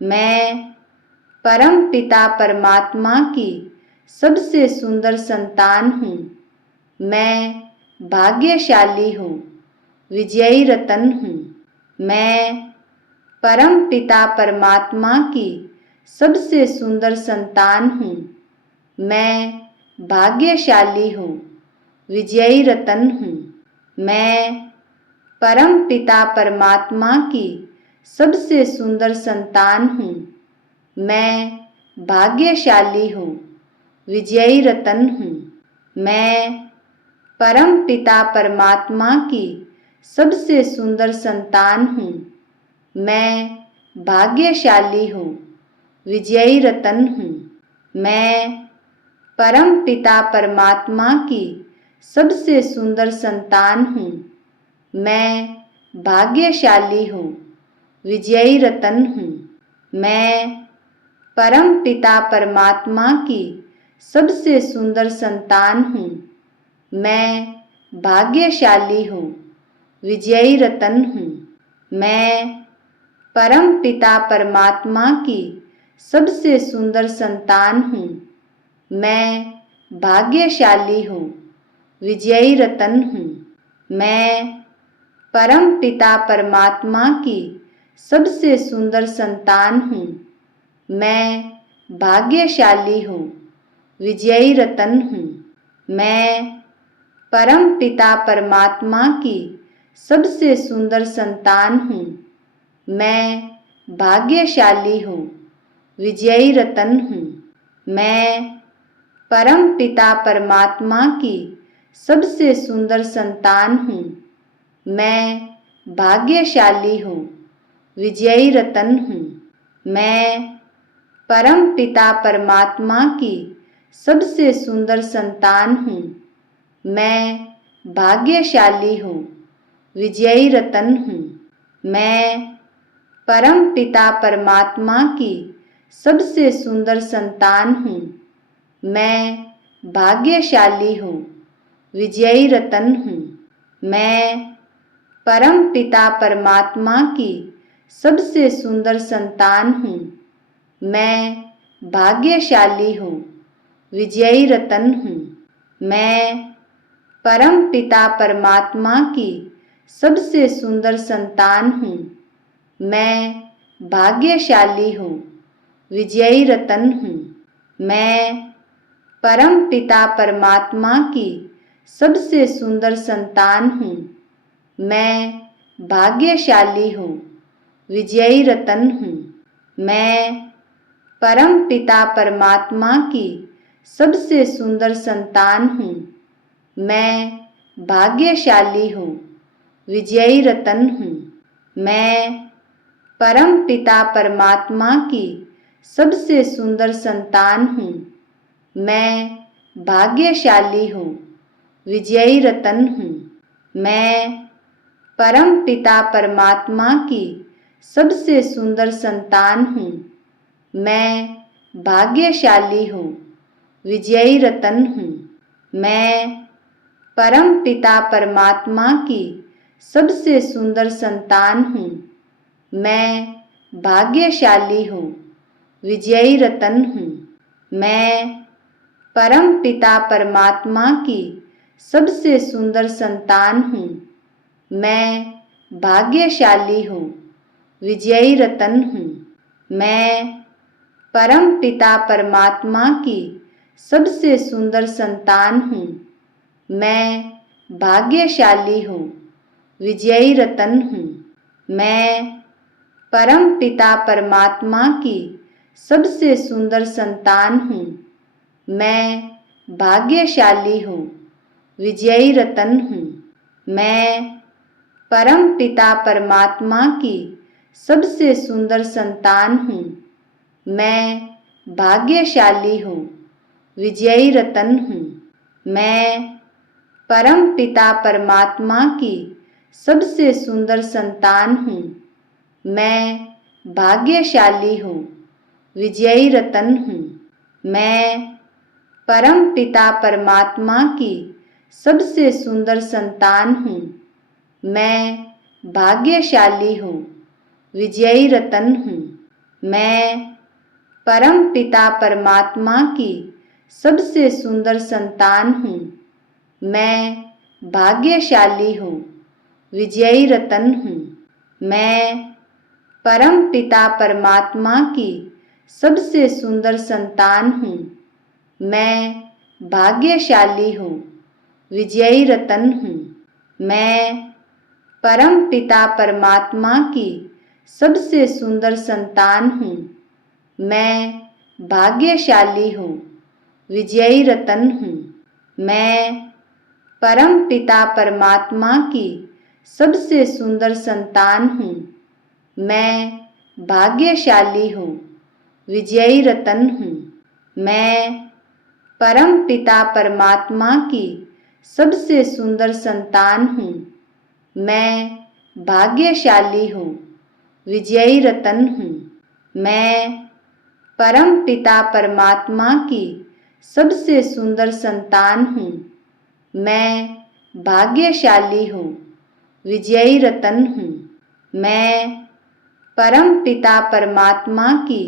मैं परम पिता परमात्मा की सबसे सुंदर संतान हूँ। मैं भाग्यशाली हूँ, विजयी रतन हूँ। मैं परम पिता परमात्मा की सबसे सुंदर संतान हूँ। मैं भाग्यशाली हूँ, विजयी रतन हूँ। मैं परम पिता परमात्मा की सबसे सुंदर संतान हूँ। मैं भाग्यशाली हूँ, विजयी रतन हूँ। मैं परम पिता परमात्मा की सबसे सुंदर संतान हूँ। मैं भाग्यशाली हूँ, विजयी रतन हूँ। मैं परम पिता परमात्मा की सबसे सुंदर संतान हूँ। मैं भाग्यशाली हूँ, विजयी रतन हूँ। मैं परम पिता परमात्मा की सबसे सुंदर संतान हूँ। मैं भाग्यशाली हूँ, विजयी रतन हूँ। मैं परम पिता परमात्मा की सबसे सुंदर संतान हूँ। मैं भाग्यशाली हूँ, विजयी रतन हूँ। मैं परम पिता परमात्मा की सबसे सुंदर संतान हूँ। मैं भाग्यशाली हूँ, विजयी रतन हूँ। मैं परम पिता परमात्मा की सबसे सुंदर संतान हूँ। मैं भाग्यशाली हूँ, विजयी रतन हूँ। मैं परम पिता परमात्मा की सबसे सुंदर संतान हूँ। मैं भाग्यशाली हूँ, विजयी रतन हूँ। मैं परम पिता परमात्मा की सबसे सुंदर संतान हूँ। मैं भाग्यशाली हूँ, विजयी रतन हूँ। मैं परम पिता परमात्मा की सबसे सुंदर संतान हूँ। मैं भाग्यशाली हूँ, विजयी रतन हूँ। मैं परम पिता परमात्मा की सबसे सुंदर संतान हूँ। मैं भाग्यशाली हूँ, विजयी रतन हूँ। मैं परम पिता परमात्मा की सबसे सुंदर संतान हूँ। मैं भाग्यशाली हूँ, विजयी रतन हूँ। मैं परम पिता परमात्मा की सबसे सुंदर संतान हूँ। मैं भाग्यशाली हूँ, विजयी रतन हूँ। मैं परम पिता परमात्मा की सबसे सुंदर संतान हूँ। मैं भाग्यशाली हूँ, विजयी रतन हूँ। मैं परम पिता परमात्मा की सबसे सुंदर संतान हूँ। मैं भाग्यशाली हूँ, विजयी रतन हूँ। मैं परम पिता परमात्मा की सबसे सुंदर संतान हूँ। मैं भाग्यशाली हूँ, विजयी रतन हूँ। मैं परम पिता परमात्मा की सबसे सुंदर संतान हूँ। मैं भाग्यशाली हूँ, विजयी रतन हूँ। मैं परम पिता परमात्मा की सबसे सुंदर संतान हूँ। मैं भाग्यशाली हूँ, विजयी रतन हूँ। मैं परम पिता परमात्मा की सबसे सुंदर संतान हूँ। मैं भाग्यशाली हूँ, विजयी रतन हूँ। मैं परम पिता परमात्मा की सबसे सुंदर संतान हूँ। मैं भाग्यशाली हूँ, विजयी रतन हूँ। मैं परम पिता परमात्मा की सबसे सुंदर संतान हूँ। मैं भाग्यशाली हूँ, विजयी रतन हूँ। मैं परम पिता परमात्मा की सबसे सुंदर संतान हूँ। मैं भाग्यशाली हूँ, विजयी रतन हूँ। मैं परम पिता परमात्मा की सबसे सुंदर संतान हूँ। मैं भाग्यशाली हूँ, विजयी रतन हूँ। मैं परम पिता परमात्मा की सबसे सुंदर संतान हूँ। मैं भाग्यशाली हूँ, विजयी रतन हूँ। मैं परम पिता परमात्मा की सबसे सुंदर संतान हूँ। मैं भाग्यशाली हूँ, विजयी रतन हूँ। मैं परम पिता परमात्मा की सबसे सुंदर संतान हूँ। मैं भाग्यशाली हूँ, विजयी रतन हूँ। मैं परम पिता परमात्मा की सबसे सुंदर संतान हूँ। मैं भाग्यशाली हूँ, विजयी रतन हूँ। मैं परम पिता परमात्मा की सबसे सुंदर संतान हूँ। मैं भाग्यशाली हूँ, विजयी रतन हूँ। मैं परम पिता परमात्मा की सबसे सुंदर संतान हूँ। मैं भाग्यशाली हूँ, विजयी रतन हूँ। मैं परम पिता परमात्मा की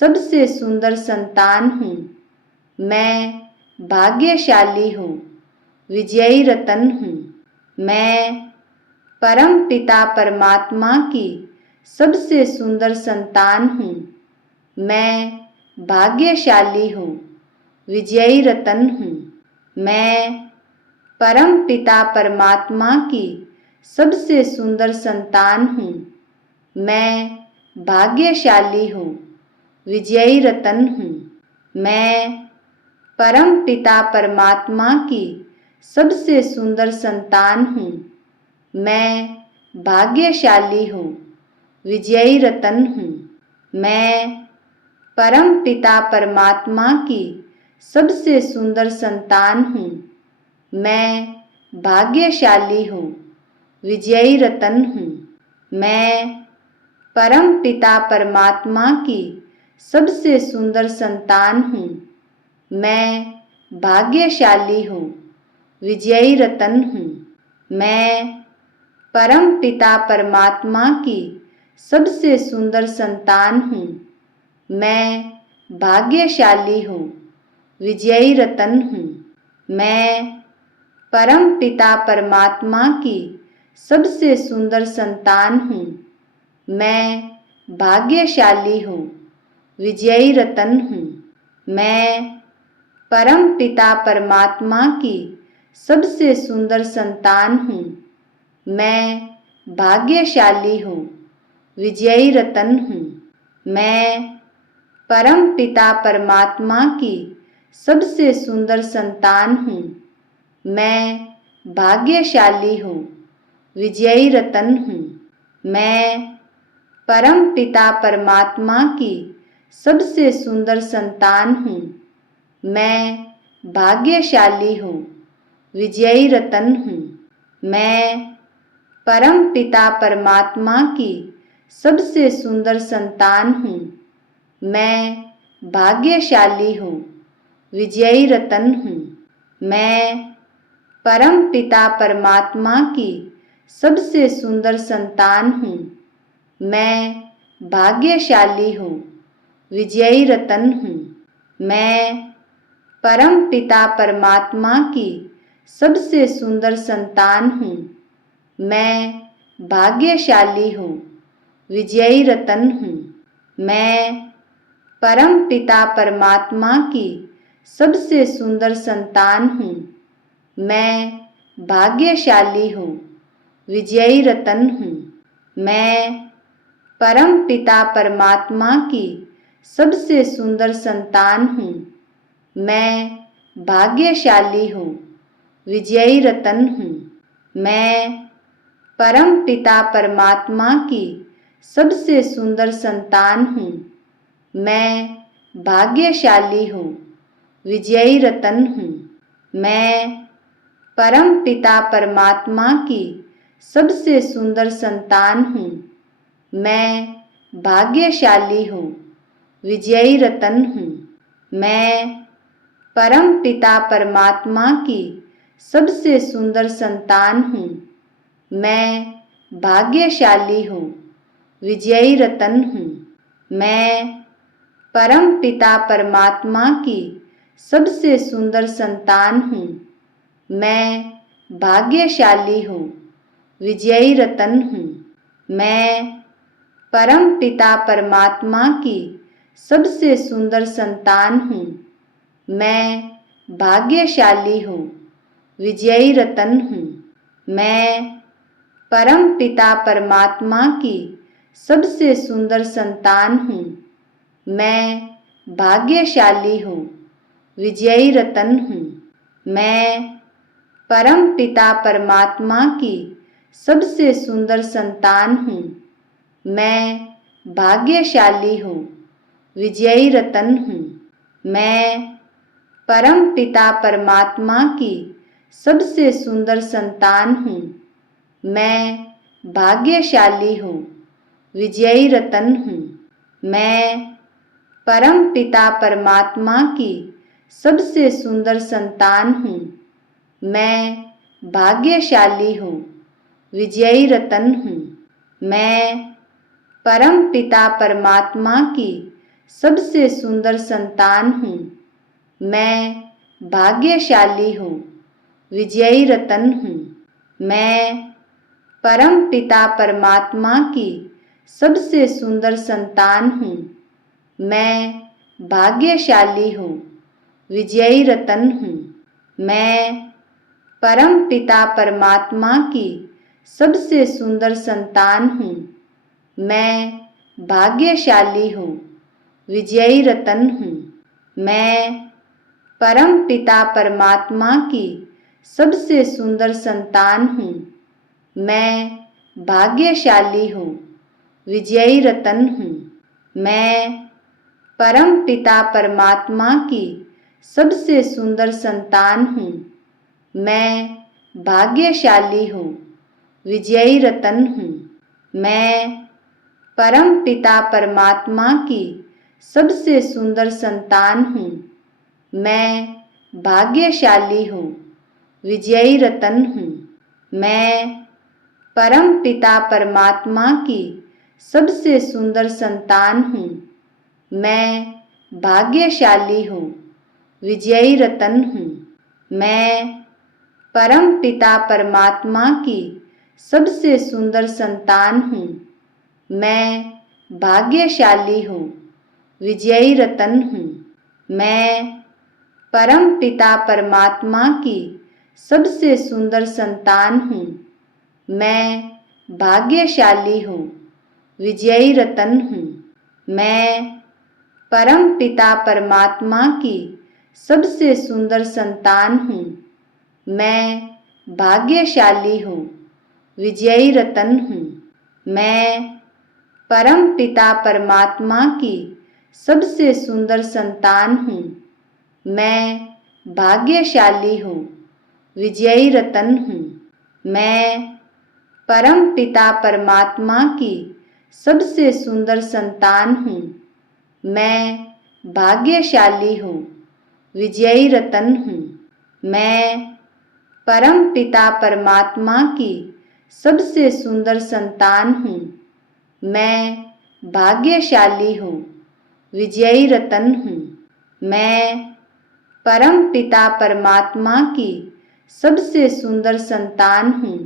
सबसे सुंदर संतान हूँ। मैं भाग्यशाली हूँ, विजयी रतन हूँ। मैं परम पिता परमात्मा की सबसे सुंदर संतान हूँ। मैं भाग्यशाली हूँ, विजयी रतन हूँ। मैं परम पिता परमात्मा की सबसे सुंदर संतान हूँ। मैं भाग्यशाली हूँ, विजयी रतन हूँ। मैं परम पिता परमात्मा की सबसे सुंदर संतान हूँ। मैं भाग्यशाली हूँ, विजयी रतन हूँ। मैं परम पिता परमात्मा की सबसे सुंदर संतान हूँ। मैं भाग्यशाली हूँ, विजयी रतन हूँ। मैं परम पिता परमात्मा की सबसे सुंदर संतान हूँ। मैं भाग्यशाली हूँ, विजयी रतन हूँ। मैं परम पिता परमात्मा की सबसे सुंदर संतान हूँ। मैं भाग्यशाली हूँ, विजयी रतन हूँ। मैं परम पिता परमात्मा की सबसे सुंदर संतान हूँ। मैं भाग्यशाली हूँ, विजयी रतन हूँ। मैं परम पिता परमात्मा की सबसे सुंदर संतान हूँ। मैं भाग्यशाली हूँ, विजयी रतन हूँ। मैं परम पिता परमात्मा की सबसे सुंदर संतान हूँ। मैं भाग्यशाली हूँ, विजयी रतन हूँ। मैं परम पिता परमात्मा की सबसे सुंदर संतान हूँ। मैं भाग्यशाली हूँ, विजयी रतन हूँ। मैं परम पिता परमात्मा की सबसे सुंदर संतान हूँ। मैं भाग्यशाली हूँ, विजयी रतन हूँ। मैं परम पिता परमात्मा की सबसे सुंदर संतान हूँ। मैं भाग्यशाली हूँ, विजयी रतन हूँ। मैं परम पिता परमात्मा की सबसे सुंदर संतान हूँ। मैं भाग्यशाली हूँ, विजयी रतन हूँ। मैं परम पिता परमात्मा की सबसे सुंदर संतान हूँ। मैं भाग्यशाली हूँ, विजयी रतन हूँ। मैं परम पिता परमात्मा की सबसे सुंदर संतान हूँ। मैं भाग्यशाली हूँ, विजयी रतन हूँ। मैं परम पिता परमात्मा की सबसे सुंदर संतान हूँ। मैं भाग्यशाली हूँ, विजयी रतन हूँ। मैं परम पिता परमात्मा की सबसे सुंदर संतान हूँ। मैं भाग्यशाली हूँ, विजयी रतन हूँ। मैं परम पिता परमात्मा की सबसे सुंदर संतान हूँ। मैं भाग्यशाली हूँ, विजयी रतन हूँ। मैं परम पिता परमात्मा की सबसे सुंदर संतान हूँ। मैं भाग्यशाली हूँ, विजयी रतन हूँ। मैं परम पिता परमात्मा की सबसे सुंदर संतान हूँ। मैं भाग्यशाली हूँ, विजयी रतन हूँ। मैं परम पिता परमात्मा की सबसे सुंदर संतान हूँ। मैं भाग्यशाली हूँ, विजयी रतन हूँ। मैं परम पिता परमात्मा की सबसे सुंदर संतान हूँ। मैं भाग्यशाली हूँ, विजयी रतन हूँ। मैं परम पिता परमात्मा की सबसे सुंदर संतान हूँ। मैं भाग्यशाली हूँ, विजयी रतन हूँ। मैं परम पिता परमात्मा की सबसे सुंदर संतान हूँ। मैं भाग्यशाली हूँ, विजयी रतन हूँ। मैं परम पिता परमात्मा की सबसे सुंदर संतान हूँ। मैं भाग्यशाली हूँ, विजयी रतन हूँ। मैं परम पिता परमात्मा की सबसे सुंदर संतान हूँ। मैं भाग्यशाली हूँ, विजयी रतन हूँ। मैं परम पिता परमात्मा की सबसे सुंदर संतान हूँ। मैं भाग्यशाली हूँ, विजयी रतन हूँ। मैं परम पिता परमात्मा की सबसे सुंदर संतान हूँ। मैं भाग्यशाली हूँ, विजयी रतन हूँ। मैं परम पिता परमात्मा की सबसे सुंदर संतान हूँ। मैं भाग्यशाली हूँ, विजयी रतन हूँ। मैं परम पिता परमात्मा की सबसे सुंदर संतान हूँ। मैं भाग्यशाली हूँ, विजयी रतन हूँ। मैं परम पिता परमात्मा की सबसे सुंदर संतान हूँ। मैं भाग्यशाली हूँ, विजयी रतन हूँ। मैं परम पिता परमात्मा की सबसे सुंदर संतान हूँ। मैं भाग्यशाली हूँ, विजयी रतन हूँ। मैं परम पिता परमात्मा की सबसे सुंदर संतान हूँ। मैं भाग्यशाली हूँ, विजयी रतन हूँ। मैं परम पिता परमात्मा की सबसे सुंदर संतान हूँ। मैं भाग्यशाली हूँ, विजयी रतन हूँ। मैं परम पिता परमात्मा की सबसे सुंदर संतान हूँ। मैं भाग्यशाली हूँ, विजयी रतन हूँ। मैं परम पिता परमात्मा की सबसे सुंदर संतान हूँ। मैं भाग्यशाली हूँ, विजयी रतन हूँ। मैं परम पिता परमात्मा की सबसे सुंदर संतान हूँ। मैं भाग्यशाली हूँ, विजयी रतन हूँ। मैं परम पिता परमात्मा की सबसे सुंदर संतान हूँ।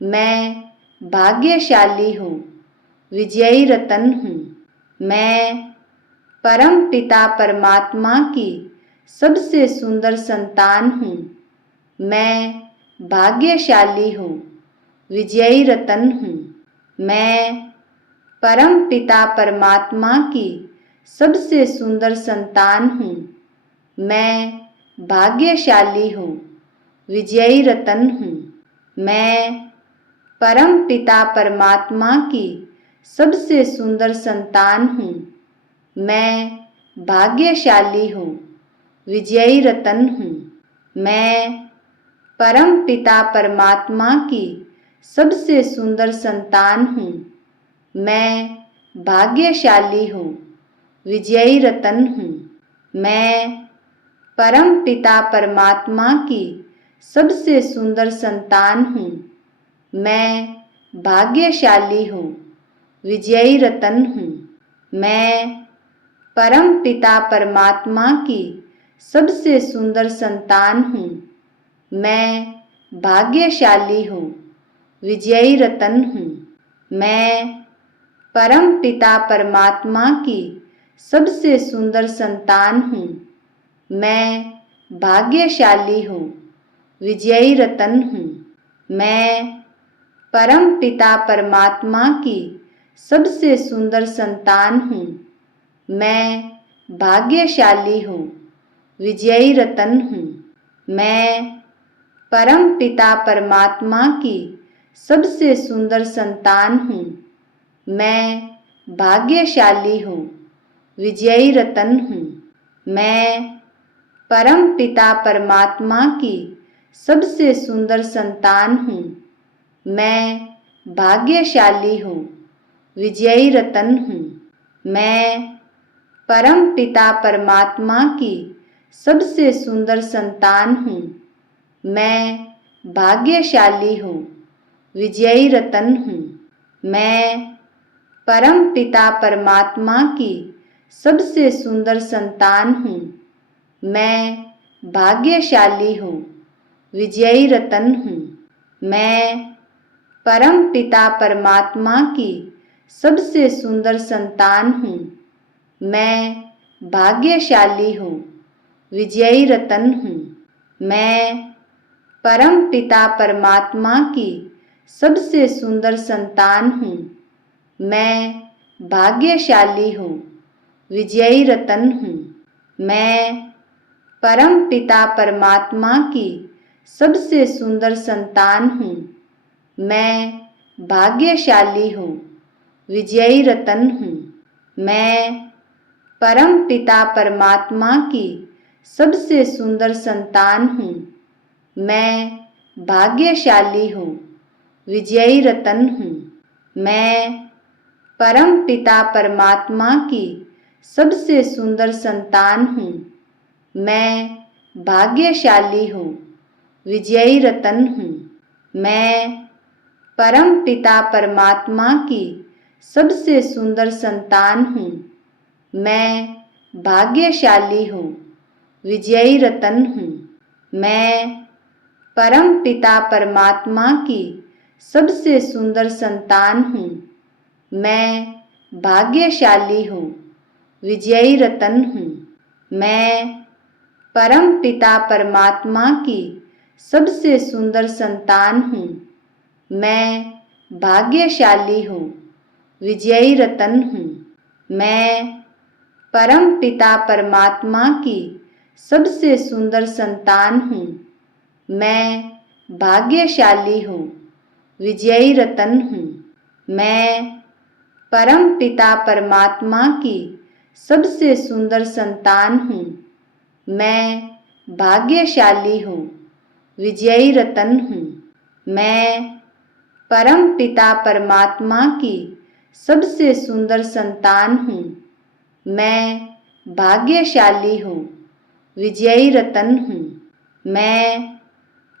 मैं भाग्यशाली हूँ, विजयी रतन हूँ। मैं परम पिता परमात्मा की सबसे सुंदर संतान हूँ। मैं भाग्यशाली हूँ, विजयी रतन हूँ। मैं परम पिता परमात्मा की सबसे सुंदर संतान हूँ। मैं भाग्यशाली हूँ, विजयी रतन हूँ। मैं परम पिता परमात्मा की सबसे सुंदर संतान हूँ। मैं भाग्यशाली हूँ, विजयी रतन हूँ। मैं परम पिता परमात्मा की सबसे सुंदर संतान हूँ। मैं भाग्यशाली हूँ, विजयी रतन हूँ। मैं परम पिता परमात्मा की सबसे सुंदर संतान हूँ। मैं भाग्यशाली हूँ, विजयी रतन हूँ। मैं परम पिता परमात्मा की सबसे सुंदर संतान हूँ। मैं भाग्यशाली हूँ, विजयी रतन हूँ। मैं परम पिता परमात्मा की सबसे सुंदर संतान हूँ। मैं भाग्यशाली हूँ, विजयी रतन हूँ। मैं परम पिता परमात्मा की सबसे सुंदर संतान हूँ। मैं भाग्यशाली हूँ, विजयी रतन हूँ। मैं परम पिता परमात्मा की सबसे सुंदर संतान हूँ। मैं भाग्यशाली हूँ, विजयी रतन हूँ। मैं परम पिता परमात्मा की सबसे सुंदर संतान हूँ। मैं भाग्यशाली हूँ, विजयी रतन हूँ। मैं परम पिता परमात्मा की सबसे सुंदर संतान हूँ। मैं भाग्यशाली हूँ, विजयी रतन हूँ। मैं परम पिता परमात्मा की सबसे सुंदर संतान हूँ। मैं भाग्यशाली हूँ, विजयी रतन हूँ। मैं परम पिता परमात्मा की सबसे सुंदर संतान हूँ। मैं भाग्यशाली हूँ, विजयी रतन हूँ। मैं परम पिता परमात्मा की सबसे सुंदर संतान हूँ। मैं भाग्यशाली हूँ, विजयी रतन हूँ। मैं परम पिता परमात्मा की सबसे सुंदर संतान हूँ। मैं भाग्यशाली हूँ, विजयी रतन हूँ। मैं परम पिता परमात्मा की सबसे सुंदर संतान हूँ। मैं भाग्यशाली हूँ, विजयी रतन हूँ। मैं परम पिता परमात्मा की सबसे सुंदर संतान हूँ। मैं भाग्यशाली हूँ, विजयी रतन हूँ। मैं परम पिता परमात्मा की सबसे सुंदर संतान हूँ। मैं भाग्यशाली हूँ, विजयी रतन हूँ। मैं परम पिता परमात्मा की सबसे सुंदर संतान हूँ। मैं भाग्यशाली हूँ, विजयी रतन हूँ। मैं परम पिता परमात्मा की सबसे सुंदर संतान हूँ। मैं भाग्यशाली हूँ, विजयी रतन हूँ। मैं परम पिता परमात्मा की सबसे सुंदर संतान हूँ। मैं भाग्यशाली हूँ, विजयी रतन हूँ। मैं परम पिता परमात्मा की सबसे सुंदर संतान हूँ। मैं भाग्यशाली हूँ, विजयी रतन हूँ। मैं परम पिता परमात्मा की सबसे सुंदर संतान हूँ। मैं भाग्यशाली हूँ, विजयी रतन हूँ। मैं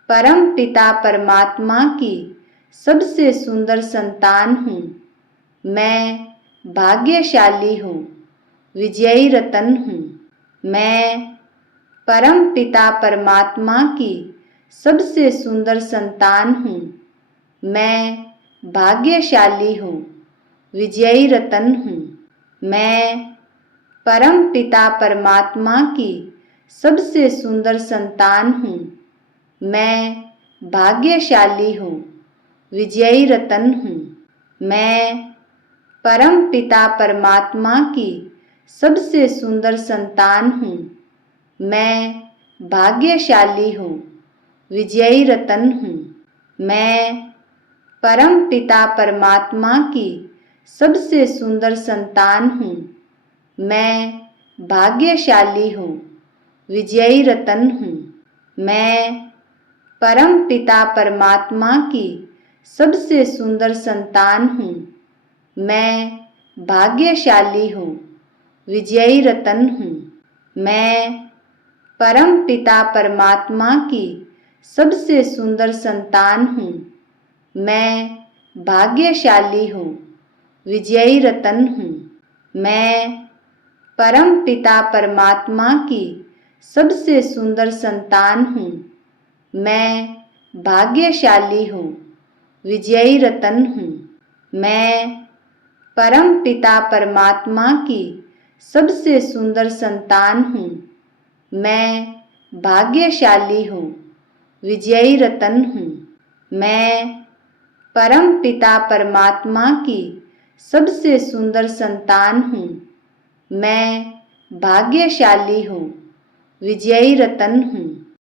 परम पिता परमात्मा की सबसे सुंदर संतान हूँ। मैं भाग्यशाली हूँ, विजयी रतन हूँ। मैं परम पिता परमात्मा की सबसे सुंदर संतान हूँ। मैं भाग्यशाली हूँ, विजयी रतन हूँ। मैं परम पिता परमात्मा की सबसे सुंदर संतान हूँ। मैं भाग्यशाली हूँ, विजयी रतन हूँ। मैं परम पिता परमात्मा की सबसे सुंदर संतान हूँ। मैं भाग्यशाली हूँ, विजयी रतन हूँ। मैं परम पिता परमात्मा की सबसे सुंदर संतान हूँ। मैं भाग्यशाली हूँ, विजयी रतन हूँ। मैं परम पिता परमात्मा की सबसे सुंदर संतान हूँ। मैं भाग्यशाली हूँ, विजयी रतन हूँ। मैं परम पिता परमात्मा की सबसे सुंदर संतान हूँ। मैं भाग्यशाली हूँ, विजयी रतन हूँ। मैं परम पिता परमात्मा की सबसे सुंदर संतान हूँ। मैं भाग्यशाली हूँ, विजयी रतन हूँ। मैं परम पिता परमात्मा की सबसे सुंदर संतान हूँ। मैं भाग्यशाली हूँ, विजयी रतन हूँ। मैं परम पिता परमात्मा की सबसे सुंदर संतान हूँ। मैं भाग्यशाली हूँ, विजयी रतन हूँ।